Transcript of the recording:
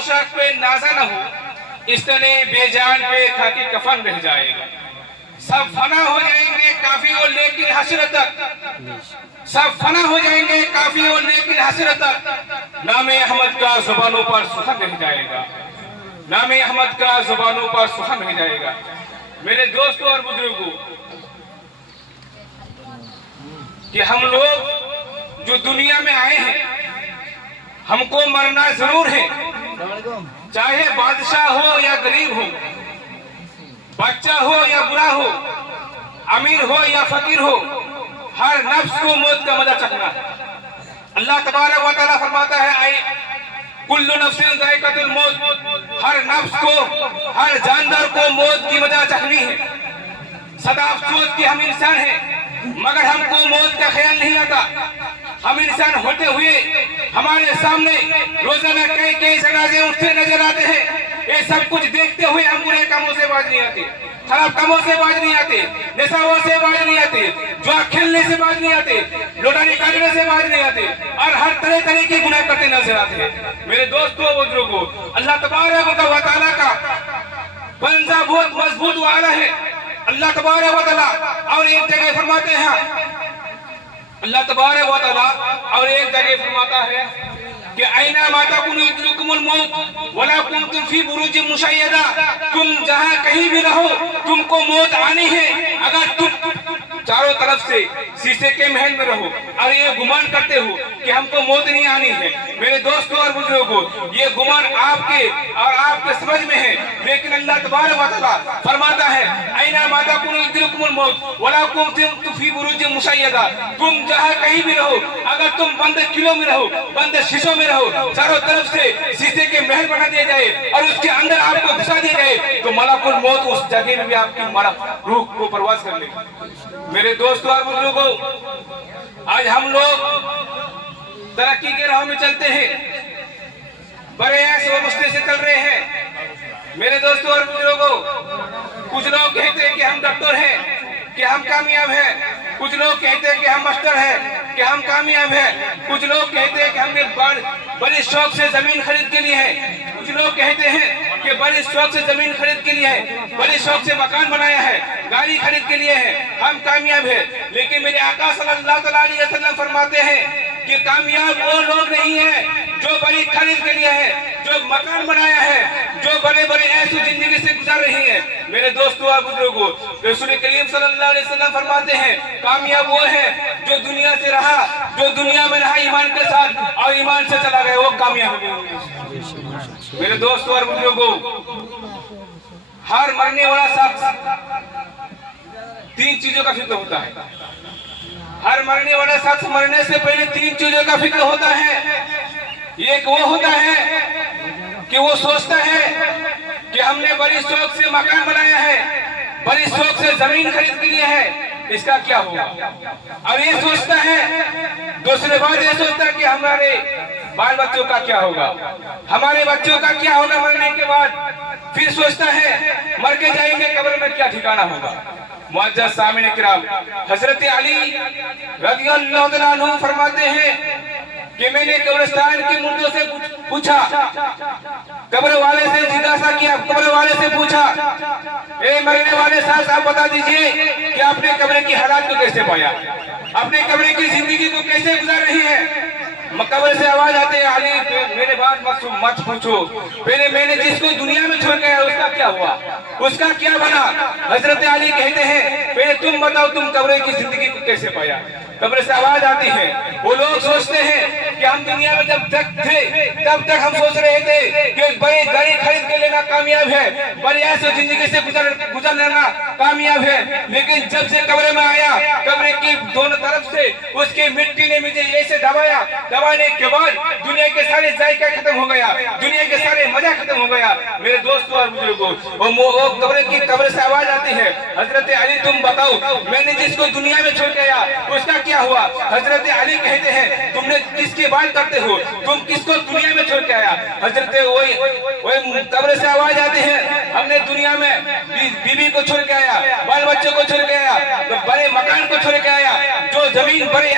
पोशाक पे नाजा न हो, इस तरह बेजान पे खाकी कफन रह जाएगा। सब फना हो जाएंगे काफी और लेकिन हसरत तक, सब फना हो जाएंगे काफी और लेकिन हसरत तक नामे अहमद का जुबानों पर सुखन रह जाएगा, नामे अहमद का जुबानों पर सुखन रह जाएगा। मेरे दोस्तों और बुजुर्गों, कि हम लोग जो दुनिया में आए हैं, हमको मरना जरूर है, चाहे बादशाह हो या गरीब हो, बच्चा हो या बुरा हो, अमीर हो या फकीर हो, हर नफ्स को मौत का मजा चखना है। अल्लाह तबारक व तआला फरमाता है, आई कुल्लु नफ्सिन ज़ाइक़तुल मौत, हर नफ्स को, हर जानदार को मौत की मजा चखनी है। सदा अफसोस कि हम इंसान हैं, मगर हमको मौत का ख्याल नहीं आता। हम इंसान होते हुए हमारे सामने रोजाना कई कई जनाजे उठते नजर आते हैं। ये सब कुछ देखते हुए हम बुरे कामों से बाज नहीं आते, खराब कामों से बाज नहीं आते, नशाओं से बाज नहीं आते, जुआ खेलने से बाज नहीं आते, लुटाने काटने से बाज नहीं आते, और हर तरह तरह के गुनाह करते नजर आते हैं। मेरे दोस्तों बुजुर्गों, अल्लाह तबारक व तआला का पंजा बहुत मजबूत वाला है। अल्लाह तबारक व तआला और एक जगह फरमाते हैं, अल्लाह तबारक व तआला और एक जगह फरमाता है कि ऐना माता कुनुकुमुल मौत वला कुंतुम फी बुरूजिन मुशय्यदा, तुम जहां कहीं भी रहो तुमको मौत आनी है। अगर तुम चारों तरफ से शीशे के महल में रहो और ये गुमान करते हो कि हमको मौत नहीं आनी है, मेरे दोस्तों और बुजुर्गों, ये गुमान आपके और आपके समझ में है, लेकिन अल्लाह तबारक व तआला फरमाता है, ऐना माता कुनुकुमुल मौत वला कुंतुम फी बुरूजिन मुशय्यदा, तुम जहां कहीं भी रहो, अगर तुम बंद किलों में रहो, बंद शीशों में रहो, चारों तरफ से शीशे के महल बना दिए जाए और उसके अंदर आपको घुसा दिया जाए, तो मलाकुल मौत उस जगह में भी आपकी रूह को परवाज कर लेगी। मेरे दोस्तों और बुजुर्गों, आज हम लोग तरक्की के राह में चलते हैं, बड़े ऐसे व मुश्किल से चल रहे हैं। मेरे दोस्तों और बुजुर्गों, कुछ लोग कहते हैं कि हम डॉक्टर हैं, कि हम कामयाब हैं, कुछ लोग कहते हैं कि हम मास्टर हैं, कि हम कामयाब हैं, कुछ लोग कहते हैं कि हमने बड़े शौक से जमीन खरीद के लिए है, कुछ लोग कहते हैं कि बड़े शौक से जमीन खरीद के लिए है, बड़े शौक से मकान बनाया है, गाड़ी खरीद के लिए है, हम कामयाब है। लेकिन मेरे आका सल्लल्लाहु अलैहि वसल्लम फरमाते हैं कि कामयाब वो लोग नहीं है जो बड़ी खरीद के लिए है, जो मकान बनाया है, जो बड़े बड़े ऐसी जिंदगी से गुजर रही है। मेरे दोस्तों और बुजुर्गों, रसूल करीम सल्लल्लाहु अलैहि वसल्लम फरमाते हैं, कामयाब वो है जो दुनिया से रहा, जो दुनिया में रहा ईमान के साथ और ईमान से चला गया, वो कामयाब है। मेरे दोस्तों और बुजुर्गों, हर मरने वाला शख्स तीन चीजों का फिक्र होता है। हर मरने वाला शख्स मरने से पहले तीन चीजों का फिक्र होता है। एक वो होता है कि वो सोचता है कि हमने बड़ी शौक से मकान बनाया है, बड़ी शौक से जमीन खरीद के लिए है, इसका क्या होगा। और ये सोचता है, दूसरे बात ये सोचता है कि हमारे बाल बच्चों का क्या होगा, हमारे बच्चों का क्या होगा मरने के बाद। फिर सोचता है मर के जाएंगे कब्र में क्या ठिकाना होगा। मुअज़्ज़ज़ सामीन किराम, हजरत अली रज़ियल्लाहु तआला अन्हु फरमाते हैं कि मैंने कब्रिस्तान के मुर्दों से पूछा, कब्र वाले से जिज्ञासा किया, कब्र वाले से पूछा, ए मरने वाले साहब आप बता दीजिए कि आपने कब्र की हालात को कैसे पाया, अपने कब्र की जिंदगी को कैसे गुजार रही है। कब्र से आवाज आते हैं, अली मेरे बात मत पूछो, पहले मैंने जिसको दुनिया में छोड़ गया उसका क्या हुआ, उसका क्या बना। हजरत अली कहते हैं, पहले तुम बताओ तुम कब्र की जिंदगी को कैसे पाया। कब्र से आवाज आती है, वो लोग सोचते हैं कि हम दुनिया में जब तक थे तब तक हम सोच रहे थे कि बड़ी गाड़ी खरीद के लेना कामयाब है, बड़ी ऐसी जिंदगी से गुजरना कामयाब है। लेकिन जब से कब्र में आया, कब्र की दोनों तरफ से उसकी मिट्टी ने मुझे ऐसे दबाया, दबाने के बाद दुनिया के सारे जायका खत्म हो गया, दुनिया के सारे मजा खत्म हो गया। मेरे दोस्तों और बुजुर्गों, वो कब्र से आवाज आती है, हजरत अली तुम बताओ मैंने जिसको दुनिया में छोड़ गया उसका क्या हुआ। हजरत अली कहते हैं, तुमने किसकी बात करते हो, तुम किसको दुनिया में छोड़ के आया। हजरत वही कब्र से आवाज आती है, हमने दुनिया में बीवी को छोड़ के आया, बाल बच्चों को छोड़ के आया, तो बड़े मकान को छोड़ के आया, जो जमीन बड़े